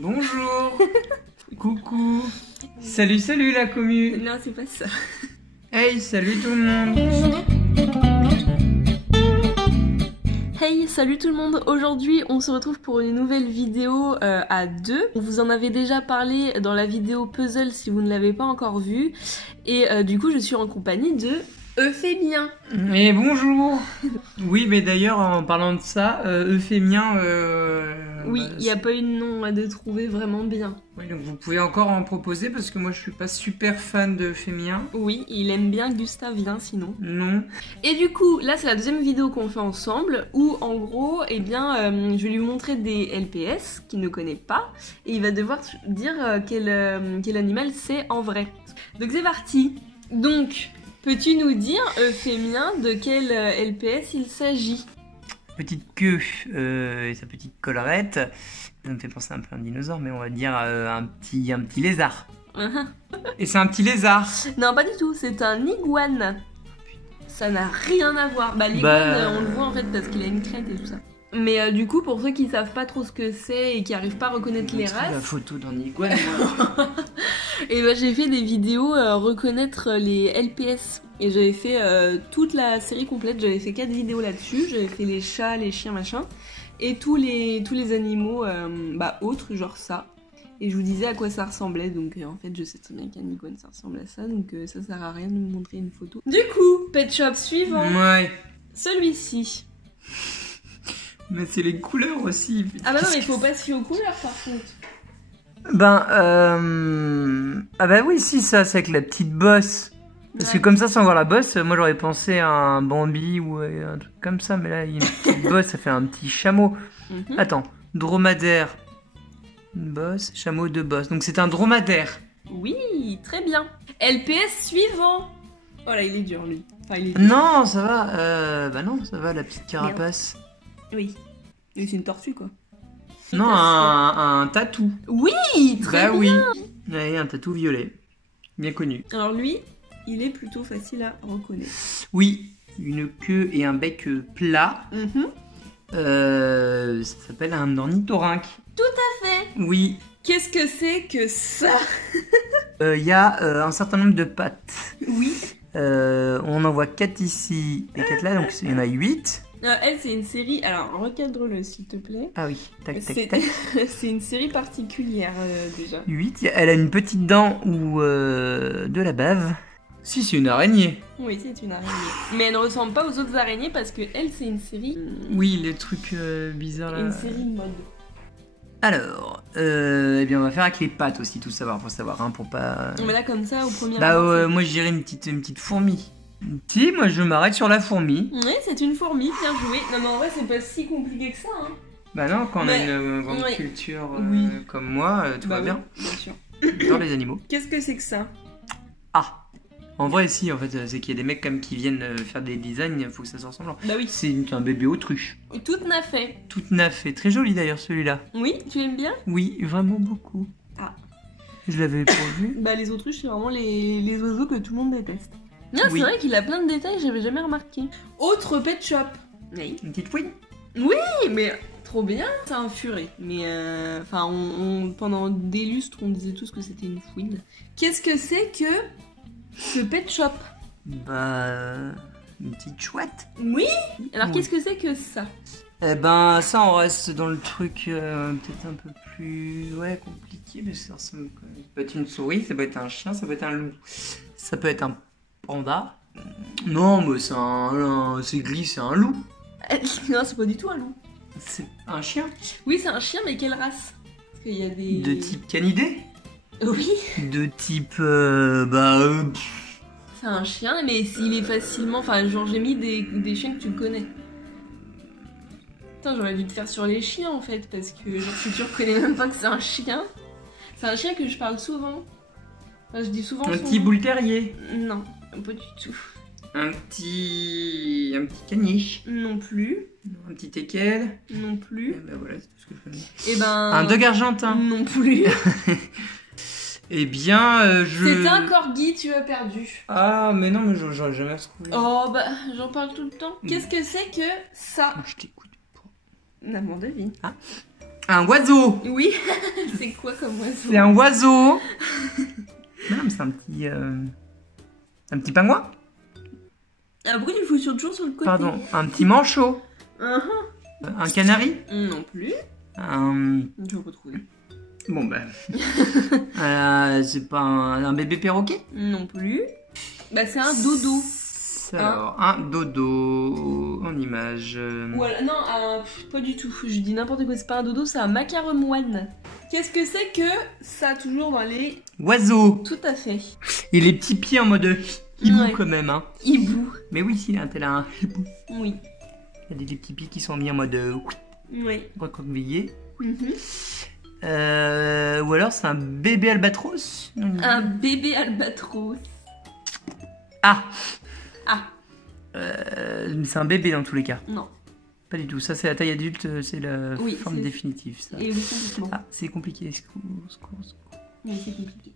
Bonjour. Coucou. Salut, salut la commu. Non, c'est pas ça. Hey, salut tout le monde. Hey, salut tout le monde. Aujourd'hui, on se retrouve pour une nouvelle vidéo à deux. On vous en avait déjà parlé dans la vidéo puzzle si vous ne l'avez pas encore vue. Et du coup, je suis en compagnie de Euphémien. Et bonjour. Oui, mais d'ailleurs, en parlant de ça, Euphémien... Oui, il n'y a pas eu de nom de trouver vraiment bien. Oui, donc vous pouvez encore en proposer parce que moi je suis pas super fan de Euphémien. Oui, il aime bien Gustavien sinon. Non. Et du coup, là c'est la deuxième vidéo qu'on fait ensemble où en gros, eh bien, je vais lui montrer des LPS qu'il ne connaît pas et il va devoir dire quel animal c'est en vrai. Donc c'est parti. Donc, peux-tu nous dire, Euphémien, de quel LPS il s'agit? Petite queue et sa petite collerette. Ça me fait penser un peu à un dinosaure, mais on va dire un petit lézard. Et c'est un petit lézard. Non, pas du tout, c'est un iguane. Ça n'a rien à voir. Bah, l'iguane, on le voit en fait parce qu'il a une crête et tout ça. Mais du coup, pour ceux qui savent pas trop ce que c'est et qui arrivent pas à reconnaître les races... la photo d'un iguane. Et bah, j'ai fait des vidéos reconnaître les LPS. Et j'avais fait toute la série complète, j'avais fait 4 vidéos là-dessus. J'avais fait les chats, les chiens, machin. Et tous les animaux autres, genre ça. Et je vous disais à quoi ça ressemblait. Donc en fait, je sais très bien qu'un iguane, ça ressemble à ça. Donc ça sert à rien de me montrer une photo. Du coup, pet shop suivant. Ouais. Celui-ci. Mais c'est les couleurs aussi. Ah bah non, mais il faut pas se fier aux couleurs par contre. Ah bah oui, si, ça, c'est avec la petite bosse. Parce que comme ça, sans voir la bosse, moi j'aurais pensé à un Bambi ou un truc comme ça. Mais là, il y a une petite bosse, ça fait un petit chameau. Attends, dromadaire. Une bosse, chameau, deux bosses. Donc c'est un dromadaire. Oui, très bien. LPS suivant. Oh là, il est dur lui. Enfin, il est dur. Non, ça va. Bah non, ça va, la petite carapace. Oui. Mais c'est une tortue quoi. Non, un tatou. Oui, très bien. Oui. Ouais, un tatou violet. Bien connu. Alors lui, il est plutôt facile à reconnaître. Oui, une queue et un bec plat. Ça s'appelle un ornithorynque. Tout à fait. Oui. Qu'est-ce que c'est que ça? Il y a un certain nombre de pattes. Oui. On en voit 4 ici et 4 là, donc il y en a 8. Elle, c'est une série... Alors, recadre-le, s'il te plaît. Ah oui, tac, tac, tac. C'est une série particulière, déjà. 8. Elle a une petite dent ou de la bave. Si, c'est une araignée. Oui, c'est une araignée. Mais elle ne ressemble pas aux autres araignées parce que elle, c'est une série... Oui, les trucs bizarres là. Une série de mode. Alors, eh bien on va faire avec les pattes aussi, tout savoir, pour savoir, hein, pour pas... Mais là, comme ça, au premier abord, moi je dirais une petite fourmi. Si, moi je m'arrête sur la fourmi. Oui, c'est une fourmi, bien joué. Non mais en vrai, c'est pas si compliqué que ça, hein. Bah non, quand on a une grande culture comme moi, tout va bien. Bien sûr. Dans les animaux. Qu'est-ce que c'est que ça? Ah, en vrai, si, en fait, c'est qu'il y a des mecs comme qui viennent faire des designs, il faut que ça se ressemble. Bah oui. C'est un bébé autruche. Toute naffée. Toute naffée. Très joli d'ailleurs celui-là. Oui, tu aimes bien? Oui, vraiment beaucoup. Ah. Je l'avais pas vu. Bah les autruches, c'est vraiment les oiseaux que tout le monde déteste. Non, Oui. c'est vrai qu'il a plein de détails, j'avais jamais remarqué. Autre pet shop. Oui. Une petite fouine. Oui, mais trop bien. C'est un furet. Mais enfin, pendant des lustres, on disait tous que c'était une fouine. Qu'est-ce que c'est que ce pet shop? Bah, une petite chouette. Oui. Alors Oui. qu'est-ce que c'est que ça? Eh ben, ça, on reste dans le truc peut-être un peu plus compliqué, mais ça ressemble quand même. Ça peut être une souris, ça peut être un chien, ça peut être un loup, ça peut être un panda. Non, mais c'est gris, c'est un loup. Non, c'est pas du tout un loup. C'est un chien. Oui, c'est un chien, mais quelle race? Parce qu'il y a des... De type canidé. Oui. De type, C'est un chien, mais il est facilement... Enfin, genre, j'ai mis des chiens que tu connais. Putain, j'aurais dû te faire sur les chiens, en fait, parce que, genre, si tu reconnais même pas que c'est un chien... C'est un chien que je parle souvent. Enfin, je dis souvent un son petit nom. boule terrier. Non, pas du tout. Un petit caniche. Non plus. Un petit teckel. Non plus. Et ben voilà, c'est tout ce que je connais. Et ben... Un dog argentin. Non plus. Eh bien, C'était un corgi, tu as perdu. Ah, mais non, mais j'aurais jamais retrouvé. Oh, bah, j'en parle tout le temps. Qu'est-ce que c'est que ça? Je t'écoute. Non, mon devine. Un oiseau. Oui. C'est quoi comme oiseau? C'est un oiseau. Non, mais c'est un petit pingouin. Ah, pourquoi tu le fous toujours sur le côté? Pardon, un petit manchot. Un canari. Non plus. Je vais retrouver. Bon ben. C'est pas un bébé perroquet? Non plus. Bah c'est un dodo. Alors, un dodo en image. Voilà, non, pas du tout. Je dis n'importe quoi, c'est pas un dodo, c'est un macaron-moine. Qu'est-ce que c'est que ça, toujours dans les... Oiseau. Tout à fait. Et les petits pieds en mode hibou Ouais. quand même. Hein. Hibou. Mais oui, si, t'es là un hibou. Oui. Il y a des petits pieds qui sont mis en mode Oui. recroquevillé. Mhm. Ou alors c'est un bébé albatros. Un bébé albatros. Ah. Ah. C'est un bébé dans tous les cas. Non. Pas du tout. Ça, c'est la taille adulte, c'est la Oui, forme c'est- définitive. Ça. Et oui, complètement. Ah, c'est compliqué. Secours. Oui, c'est compliqué.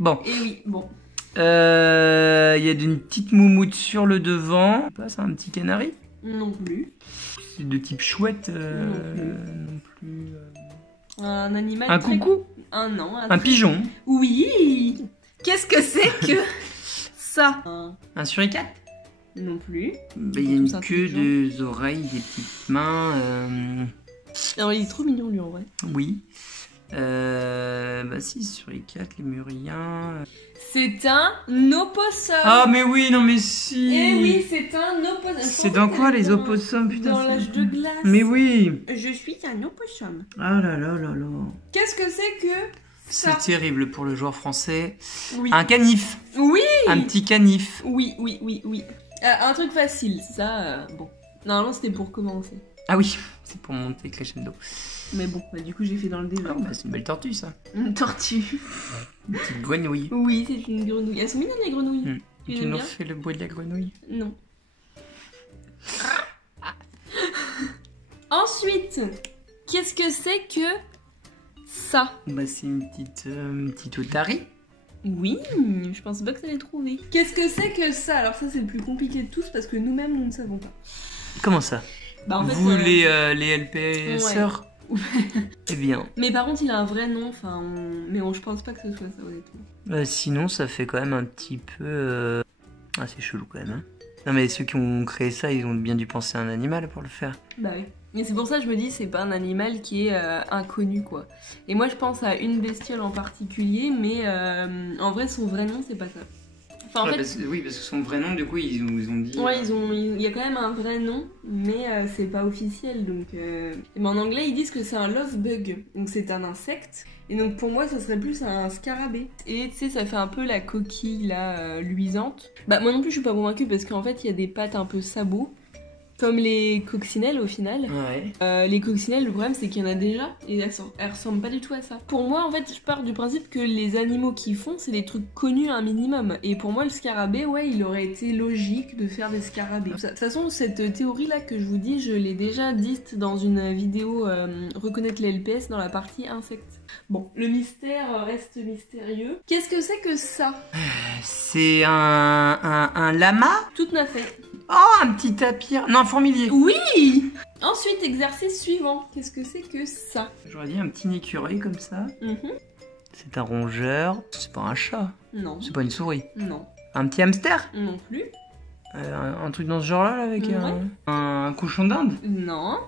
Bon. Et oui, bon. Il y a une petite moumoute sur le devant. C'est un petit canari. Non plus. C'est de type chouette. Non plus. Un animal Un très... coucou. Non. Un pigeon. Oui. Qu'est-ce que c'est que ça? Un suricate. Non plus. Il y a une Tous queue, intelligents. deux oreilles, des petites mains. Alors, il est trop mignon, lui, en vrai. Oui. Si, suricate, lémurien. C'est un opossum. Ah, mais oui, non, mais si. Eh oui, c'est un opossum. C'est dans quoi les opossums, putain? Dans c'est- l'âge de glace. Mais oui. Je suis un opossum. Ah là là là là. Qu'est-ce que c'est que ça? C'est terrible pour le joueur français. Oui. Un canif. Oui. Un petit canif. Oui. Un truc facile, ça, bon. Normalement, c'était pour commencer. Ah oui, c'est pour monter crescendo. Mais bon, bah, du coup, j'ai fait dans le Ah, désordre. c'est une belle tortue, ça. Une tortue. Une petite grenouille. Oui, c'est une grenouille. Elles sont mignonnes, les grenouilles. Tu Tu aimes nous bien? fais le bruit de la grenouille? Non. Ensuite, qu'est-ce que c'est que ça? C'est une petite otarie. Oui, je pense pas que ça allait trouver. Qu'est-ce que c'est que ça? Alors ça, c'est le plus compliqué de tous parce que nous-mêmes, nous ne savons pas. Comment ça? Bah en fait, Vous, les LPSeurs? Eh bien. Mais par contre, il a un vrai nom, mais je pense pas que ce soit ça, honnêtement. Sinon, ça fait quand même un petit peu... Ah, c'est chelou quand même. Hein. Non, mais ceux qui ont créé ça, ils ont bien dû penser à un animal pour le faire. Bah oui. Mais c'est pour ça que je me dis, c'est pas un animal qui est inconnu, quoi. Et moi, je pense à une bestiole en particulier, mais en vrai, son vrai nom, c'est pas ça. Enfin, en fait, parce que son vrai nom, du coup, ils ont dit... ouais, il y a quand même un vrai nom, mais c'est pas officiel, donc... Mais en anglais, ils disent que c'est un love bug, donc c'est un insecte. Et donc pour moi, ce serait plus un scarabée. Et tu sais, ça fait un peu la coquille, là, luisante. Bah moi non plus, je suis pas convaincue, parce qu'en fait, il y a des pattes un peu sabots, comme les coccinelles, au final. Ouais. Les coccinelles, le problème c'est qu'il y en a déjà et elles ressemblent pas du tout à ça. Pour moi, en fait, je pars du principe que les animaux qui font, c'est des trucs connus un minimum. Et pour moi, le scarabée, ouais, il aurait été logique de faire des scarabées. De toute façon, cette théorie-là que je vous dis, je l'ai déjà dite dans une vidéo Reconnaître les LPS dans la partie insectes. Bon, le mystère reste mystérieux. Qu'est-ce que c'est que ça? C'est un lama? Tout à fait. Oh, un petit tapir. Non, un fourmilier. Oui! Ensuite, exercice suivant. Qu'est-ce que c'est que ça? J'aurais dit un petit écureuil comme ça. Mhm. C'est un rongeur. C'est pas un chat. Non. C'est pas une souris. Non. Un petit hamster. Non plus. Un truc dans ce genre-là, là, avec Ouais. un cochon d'Inde. Non.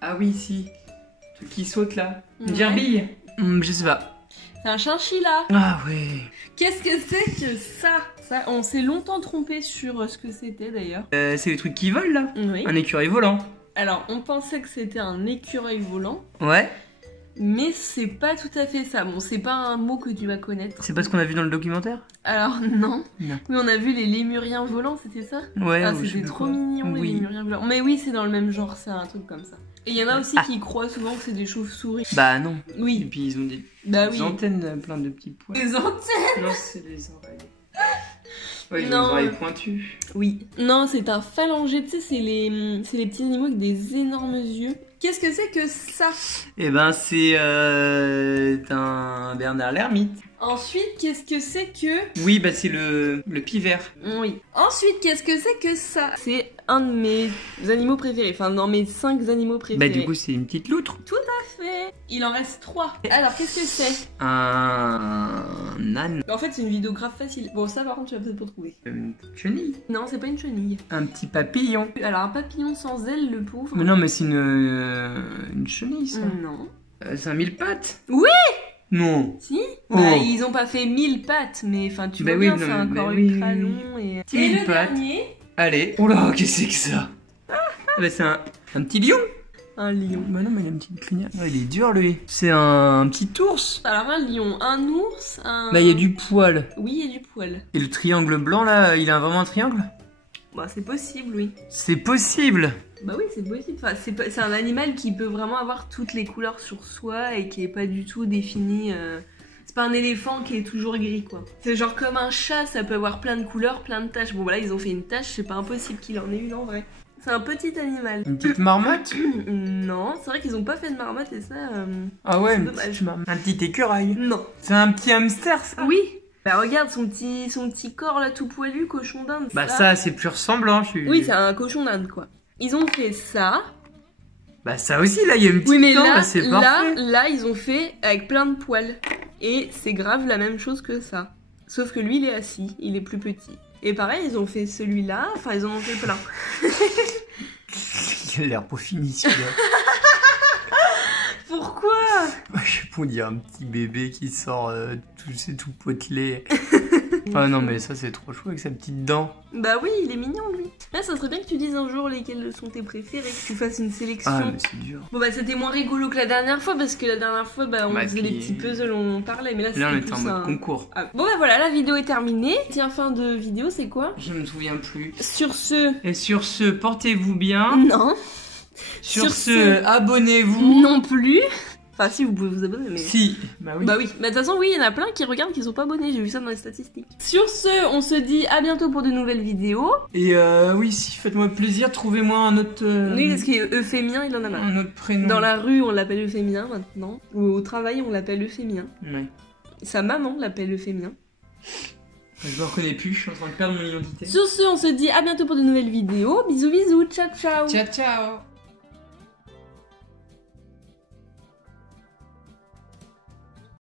Ah oui, si. Le truc qui saute là. Une Ouais. gerbille. Je sais pas. C'est un chinchilla. Ah oui. Qu'est-ce que c'est que ça? Ça, on s'est longtemps trompé sur ce que c'était d'ailleurs. C'est les trucs qui volent là. Oui. Un écureuil volant. Alors, on pensait que c'était un écureuil volant, Ouais. mais c'est pas tout à fait ça. Bon, c'est pas un mot que tu vas connaître. C'est pas ce qu'on a vu dans le documentaire? Alors, non. Non. Oui, on a vu les lémuriens volants, c'était ça? Ouais. Ah, je sais c'était plus trop quoi. mignon, les Oui. lémuriens volants. Mais oui, c'est dans le même genre, c'est un truc comme ça. Et il y en a aussi qui croient souvent que c'est des chauves-souris. Bah non. Et Oui. puis ils ont des Bah oui. antennes plein de petits poils. Des antennes. Non, c'est les oreilles. Ouais, ils ont Non. les oreilles pointues. Oui. Non, c'est un phalangé, tu sais, c'est les petits animaux avec des énormes yeux. Qu'est-ce que c'est que ça? Eh ben, c'est un Bernard l'ermite. Ensuite, qu'est-ce que c'est que... Oui, bah c'est le pivert. Oui. Ensuite, qu'est-ce que c'est que ça? C'est un de mes animaux préférés. Enfin, dans mes 5 animaux préférés. Bah du coup, c'est une petite loutre. Tout à fait. Il en reste 3. Alors, qu'est-ce que c'est? Un âne. En fait, c'est une vidéo grave facile. Bon, ça, par contre, tu vas peut-être pas trouver. Une petite chenille. Non, c'est pas une chenille. Un petit papillon. Alors, un papillon sans ailes, le pauvre. Mais non, mais c'est une chenille, ça. Non. C'est un mille pattes. Oui. Non. Si. Oh. Bah, ils ont pas fait 1000 pattes, mais enfin, tu Bah vois oui, bien, non, c'est un mais corps oui, ultra oui, oui. long et... Petit Et mille le pattes. dernier, Allez. Oh là, qu'est-ce que c'est que ça? Bah c'est un petit lion. un lion. Bah non, mais il a une petite crinière. Ouais, il est dur, lui. C'est un petit ours. Alors, un lion, un ours, un... Là, il y a du poil. Oui, il y a du poil. Et le triangle blanc, là, il a vraiment un triangle? Bah, c'est possible, oui. C'est possible. Bah oui, c'est possible. Enfin, c'est un animal qui peut vraiment avoir toutes les couleurs sur soi et qui est pas du tout défini... C'est pas un éléphant qui est toujours gris, quoi. C'est genre comme un chat, ça peut avoir plein de couleurs, plein de taches. Bon, voilà, ils ont fait une tache, c'est pas impossible qu'il en ait une en vrai. C'est un petit animal. Une petite marmotte. Non, c'est vrai qu'ils ont pas fait de marmotte et ça... Ah ouais, c'est une dommage. petite marmotte. Un petit écureuil. Non. C'est un petit hamster, ça? Oui. Bah regarde son petit corps là tout poilu, cochon d'Inde. Bah ça, c'est plus ressemblant. Oui, c'est un cochon d'Inde quoi. Ils ont fait ça. Bah ça aussi, là, il y a une petite Oui mais dent, là, c'est parfait. là, ils ont fait avec plein de poils. Et c'est grave la même chose que ça. Sauf que lui, il est assis, il est plus petit. Et pareil, ils ont fait celui-là, enfin ils en ont fait plein. Il a l'air pas fini, celui-là. Pourquoi? Je sais pas, on dirait un petit bébé qui sort, c'est tout potelé. Enfin non, mais ça, c'est trop chou avec sa petite dent. Bah oui, il est mignon lui. Là, ça serait bien que tu dises un jour lesquels sont tes préférés, que tu fasses une sélection. Ah, mais c'est dur. Bon bah c'était moins rigolo que la dernière fois parce que la dernière fois bah on Bah, faisait puis- les petits puzzles, on parlait mais là Là, on c'était était en plus mode un... concours. Ah. Bon bah voilà, la vidéo est terminée. Tiens, fin de vidéo, c'est quoi? Je me souviens plus. Sur ce... Et sur ce, portez-vous bien. Non. Sur ce, abonnez-vous. Non plus. Enfin si, vous pouvez vous abonner mais... Si, bah oui. Bah oui, mais de toute façon oui, il y en a plein qui regardent qui sont pas abonnés, j'ai vu ça dans les statistiques. Sur ce, on se dit à bientôt pour de nouvelles vidéos. Et oui, si, faites-moi plaisir, trouvez-moi un autre... Oui, parce qu'Euphémien, il en a marre. un autre prénom. Dans la rue, on l'appelle Euphémien maintenant. Ou au travail, on l'appelle Euphémien. Ouais. Sa maman l'appelle Euphémien. Je me reconnais plus, je suis en train de perdre mon identité. Sur ce, on se dit à bientôt pour de nouvelles vidéos. Bisous bisous, ciao ciao. Ciao, ciao.